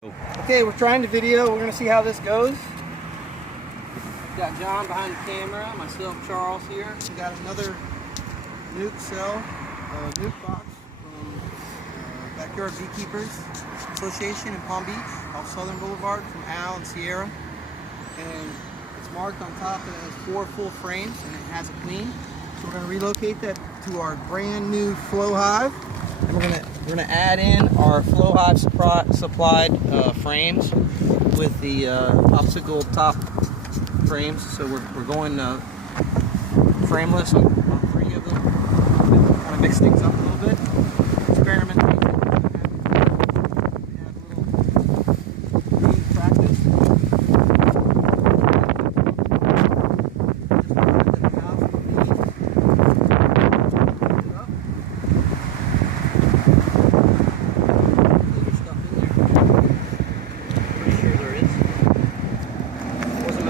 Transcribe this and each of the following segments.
Okay, we're trying the video. We're going to see how this goes. Got John behind the camera, myself, Charles here. We got another nuke cell, nuke box from Backyard Beekeepers Association in Palm Beach, off Southern Boulevard, from Al and Sierra. And it's marked on top that it has 4 full frames and it has a queen. So we're going to relocate that to our brand new flow hive. And we're gonna add in our flow hive supplied frames with the obstacle top frames. So we're going frameless on 3 of them. Kind of mix things up a little bit. Experimenting. We have a little room practice.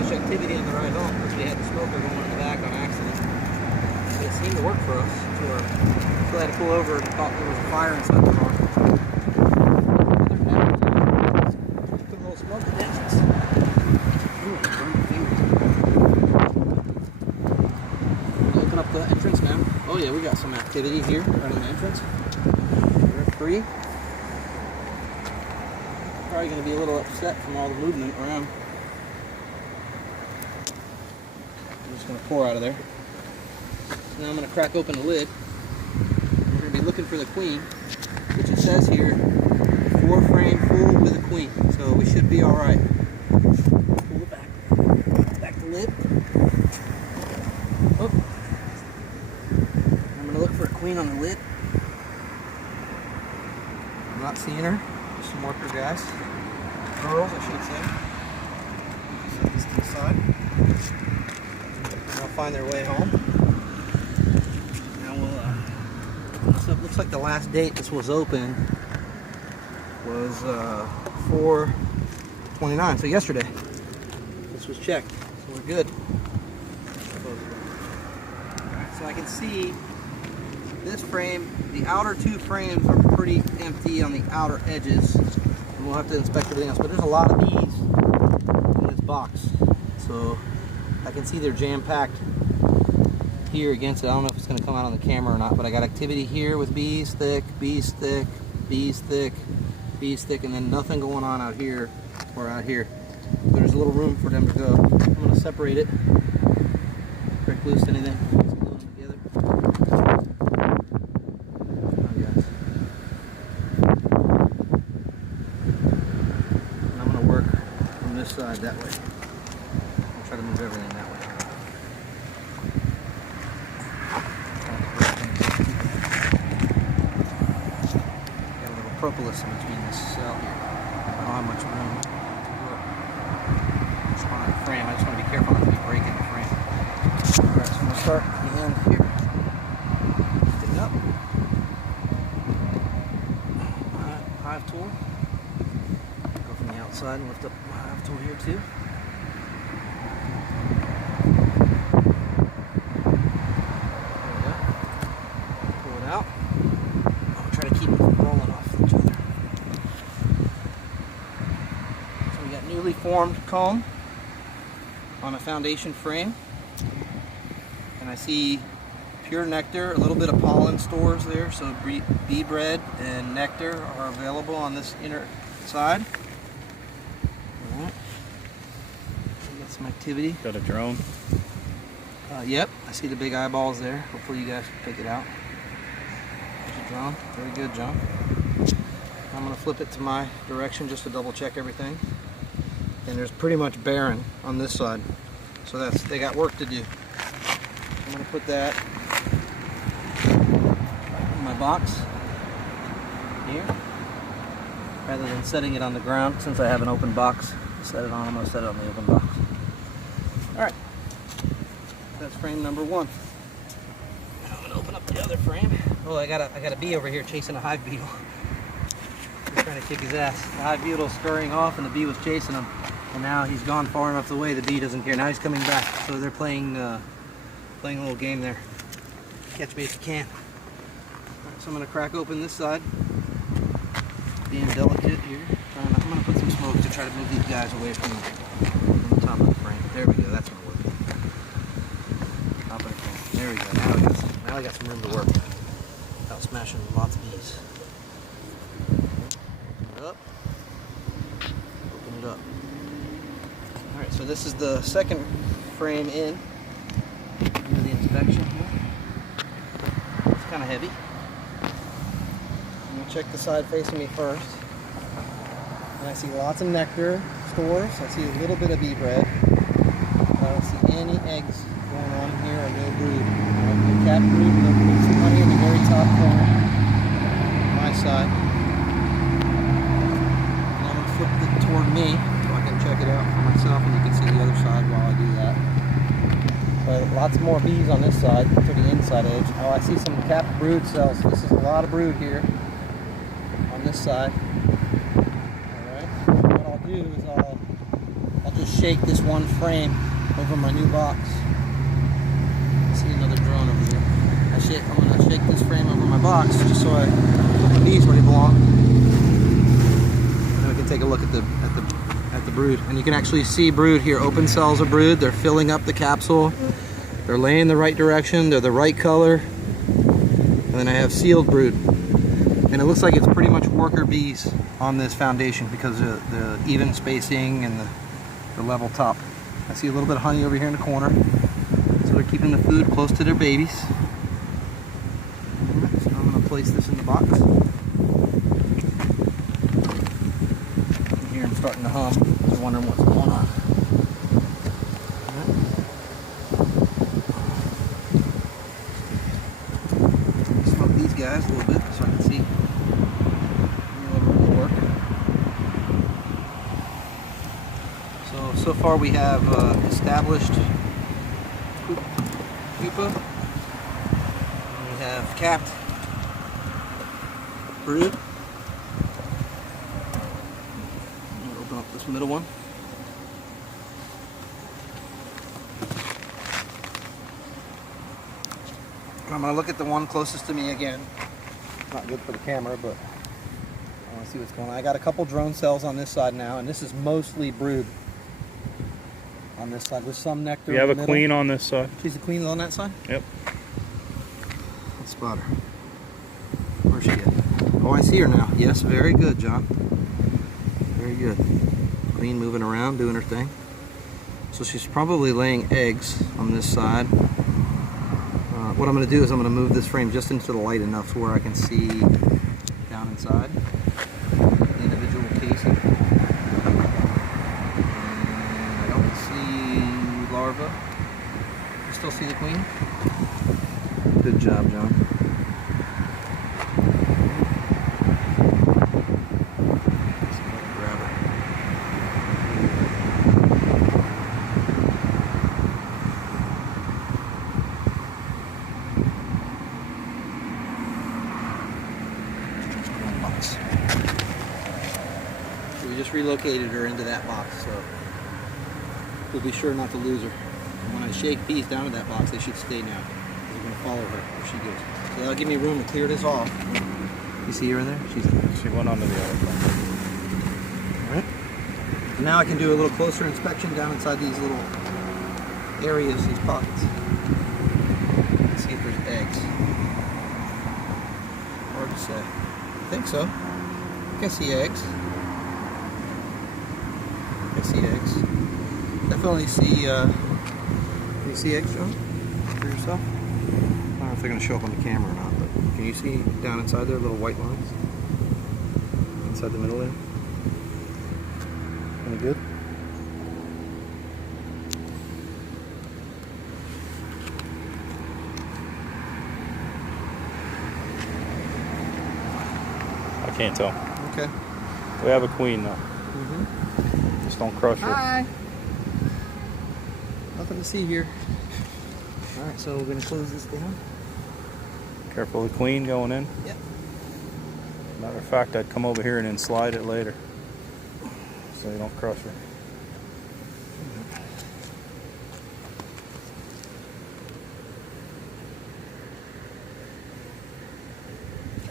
Activity on the ride home because we had the smoker going in the back on accident. It seemed to work for us. So we had to pull over and thought there was a fire inside the car. Put a little smoke in the entrance. Open up the entrance now. Oh yeah, we got some activity here right in the entrance. We're at 3. Probably going to be a little upset from all the movement around. I'm just going to pour out of there. So now I'm going to crack open the lid. We're going to be looking for the queen, which it says here, 4 frame full with a queen. So we should be alright. Pull it back. Back the lid. Oh. I'm going to look for a queen on the lid. I'm not seeing her. There's some worker guys. Girls, I should say. Set this to the side. They'll find their way home. Now we'll open this up. Looks like the last date this was open was 4/29, so yesterday. This was checked, so we're good. So I can see this frame, the outer 2 frames are pretty empty on the outer edges. And we'll have to inspect everything else, but there's a lot of bees in this box. So I can see they're jam-packed here against it. I don't know if it's going to come out on the camera or not, but I got activity here with bees thick, bees thick, bees thick, bees thick, and then nothing going on out here or out here. So there's a little room for them to go. I'm going to separate it, break loose anything. Together. Oh, yes. And I'm going to work from this side that way. Try to move everything that way. Got a little propolis in between this cell here. I don't have much room. It's on the frame. I just want to be careful not to be breaking the frame. Alright, so I'm going to start at the end here. Lift it up. Hive tool. Go from the outside and lift up my hive tool here too. Out. I'll try to keep them from rolling off each other. So we got newly formed comb on a foundation frame, and I see pure nectar, a little bit of pollen stores there, so bee bread and nectar are available on this inner side. All right. We got some activity. Got a drone. Yep, I see the big eyeballs there. Hopefully you guys can pick it out. John. Very good, John. I'm going to flip it to my direction just to double check everything. And there's pretty much barren on this side. So they got work to do. I'm going to put that in my box here. Rather than setting it on the ground, since I have an open box to set it on, I'm going to set it on the open box. Alright. That's frame number 1. Now I'm going to open up the other frame. Oh, I got a bee over here chasing a hive beetle. He's trying to kick his ass. The hive beetle's scurrying off and the bee was chasing him. And now he's gone far enough away, the bee doesn't care. Now he's coming back. So they're playing a little game there. Catch me if you can. Right, so I'm going to crack open this side. Being delicate here. I'm going to put some focus to try to move these guys away from the top of the frame. There we go, that's gonna work. Top of the frame. There we go. Now I got some room to work without smashing lots of bees. Open it up. Open it up. Alright, so this is the second frame in. Do the inspection here. It's kind of heavy. I'm going to check the side facing me first. And I see lots of nectar stores. I see a little bit of bee bread. I don't see any eggs going on in here or no brood. No cat brood, no brood. Some honey in the very top corner. My side. And I'm going to flip it toward me so I can check it out for myself, and you can see the other side while I do that. But lots more bees on this side to the inside edge. Oh, I see some capped brood cells. This is a lot of brood here on this side. Alright, what I'll do is I'll just shake this one frame over my new box. I see another drone over here. I'm going to shake this frame over my box just so I put the bees where they belong. And then we can take a look at the brood. And you can actually see brood here. Open cells of brood. They're filling up the capsule. They're laying the right direction. They're the right color. And then I have sealed brood. And it looks like it's pretty much worker bees on this foundation because of the even spacing and the level top. I see a little bit of honey over here in the corner. So they're keeping the food close to their babies. Alright, so I'm going to place this in the box. And here I'm starting to hum. I'm wondering what's going on. Right. Smoke these guys a little bit so I can see what will work. So far we have established pupa. And we have capped brood. Open up this middle one. I'm going to look at the one closest to me again. Not good for the camera, but I want to see what's going on. I got a couple drone cells on this side now, and this is mostly brood on this side with some nectar. We have a queen on this side. She's a queen on that side? Yep. Let's spot her. Where's she at? Oh, I see her now. Yes, very good, John. Very good. Queen moving around, doing her thing. So she's probably laying eggs on this side. What I'm going to do is I'm going to move this frame just into the light enough where I can see down inside the individual casing. And I don't see larvae. You still see the queen? Good job, John. We just relocated her into that box, so we'll be sure not to lose her. And when I shake bees down to that box, they should stay now. We're going to follow her where she goes. So that'll give me room to clear this off. You see her in there? She went onto the other one. Alright. So now I can do a little closer inspection down inside these little areas, these pockets. Let's see if there's eggs. Hard to say. I think so. I can see eggs. I see eggs. Definitely see, can you see eggs, John? For yourself? I don't know if they're going to show up on the camera or not, but can you see down inside there little white lines? Inside the middle there? Any good? I can't tell. Okay. We have a queen though. Mm-hmm. Just don't crush her. Hi! Nothing to see here. Alright, so we're going to close this down. Careful of the queen going in. Yep. Matter of fact, I'd come over here and then slide it later so you don't crush her.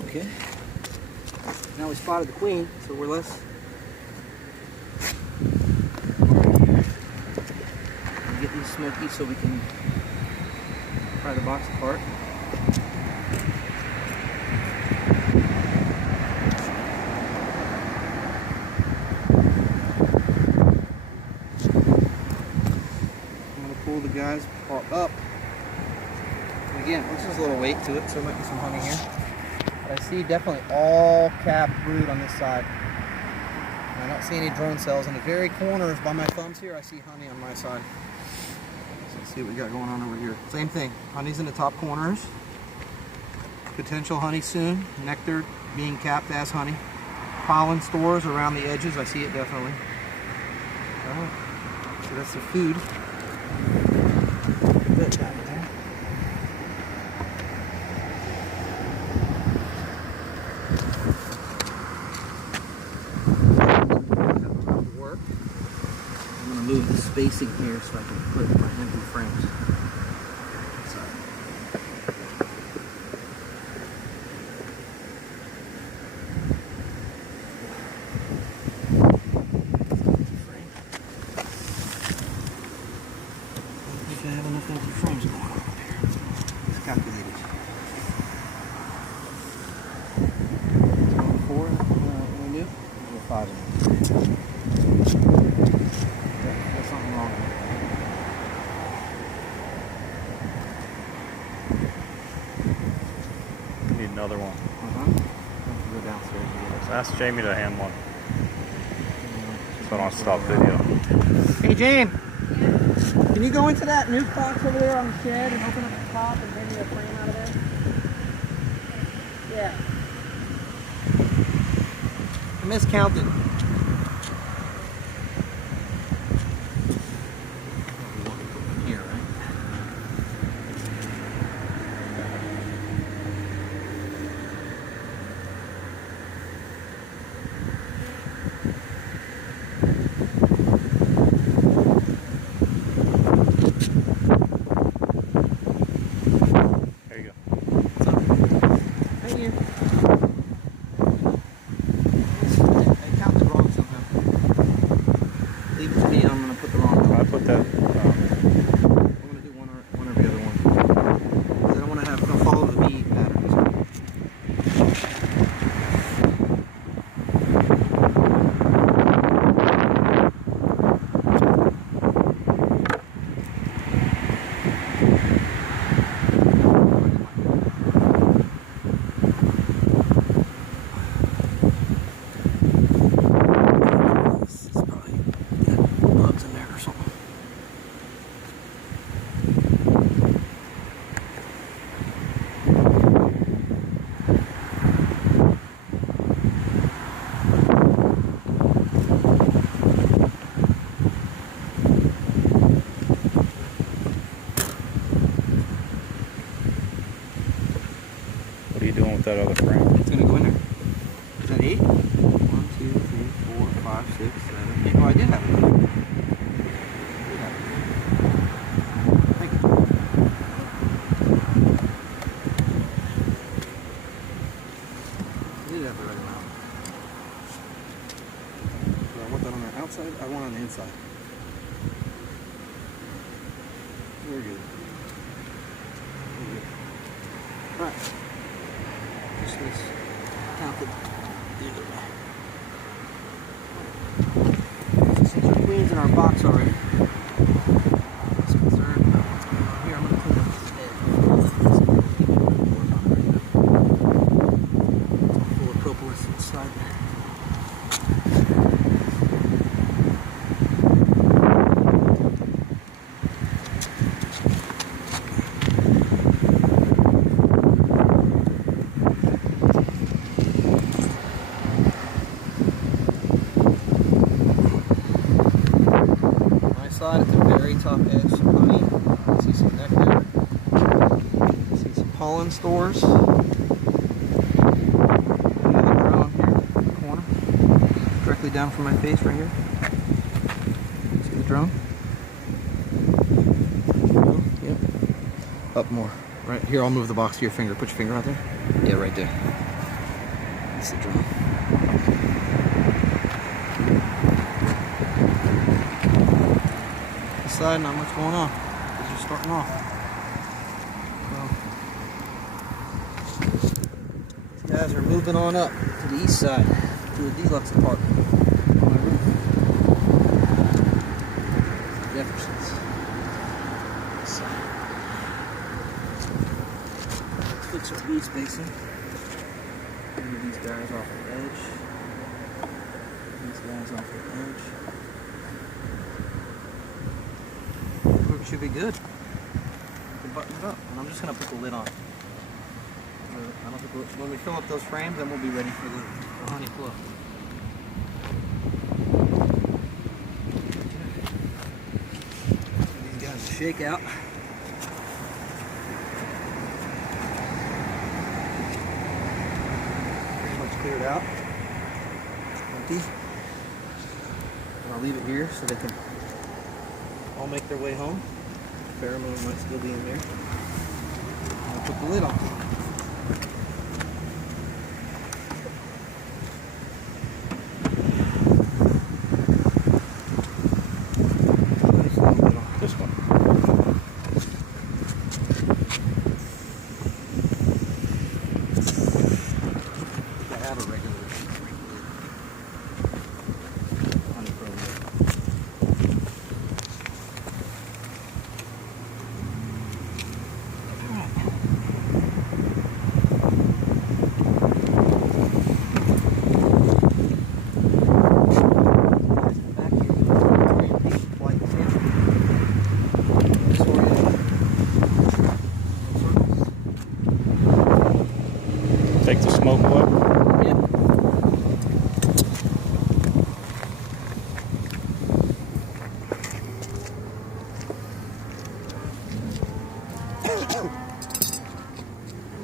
Okay. Now we spotted the queen, so we're less smoky so we can pry the box apart. I'm going to pull the guys up. And again, this is a little weight to it, so there might be some honey here. But I see definitely all capped brood on this side. I don't see any drone cells. In the very corners by my thumbs here, I see honey on my side. So let's see what we got going on over here. Same thing. Honey's in the top corners. Potential honey soon. Nectar being capped as honey. Pollen stores around the edges. I see it definitely. Alright. So that's the food. Bit down there. Move the spacing here so I can put my empty frames. I think I have enough empty frames going on up here. It's calculated. 4 in the new? Or 5 in the new? There's something wrong with it. Need another one. Have to go downstairs and get it. Ask Jamie to hand one. So I don't stop video. Hey, Jane. Can you go into that nuke box over there on the shed and open up the top and bring me a frame out of there? Yeah. I miscounted. Here, right? There you go. Thank you. I counted wrong somehow. Leave it to me. I'm going to put the wrong one. I put that. I'm going to do one or the other one. Because I don't want to have to follow the bee patterns. This is probably bugs in there or something. What are you doing with that other frame? It's going to go in there. Is that 8? 1, 2, 3, 4, 5, 6, 7, 8. Oh, I did have it. Thank you. I did have the right amount. So I want that on the outside. I want it on the inside. We're good. We're good. Alright. Just miscounted the other way. Since our queen's in our box already, less concerned about what's going on here. I'm going to clean up this head. It's full of propolis inside there. Side at the very top edge, some honey. I see some nectar. I see some pollen stores. Another drone here in the corner, directly down from my face right here. See the drone? Yep. Up more. Right here, I'll move the box to your finger. Put your finger out there. Yeah, right there. That's the drone. Side, not much going on. just starting off. Well, these guys are moving on up to the east side to the deluxe apartment on my roof. Jefferson's. So, let's fix our bee spacing. Move these guys off the edge. These guys off the edge. Should be good. We can button it up, and I'm just gonna put the lid on. I don't think when we fill up those frames, then we'll be ready for the honey flow. These guys shake out. Pretty much cleared out. Empty. And I'll leave it here so they can all make their way home. Pheromone might still be in there. I'll put the lid on.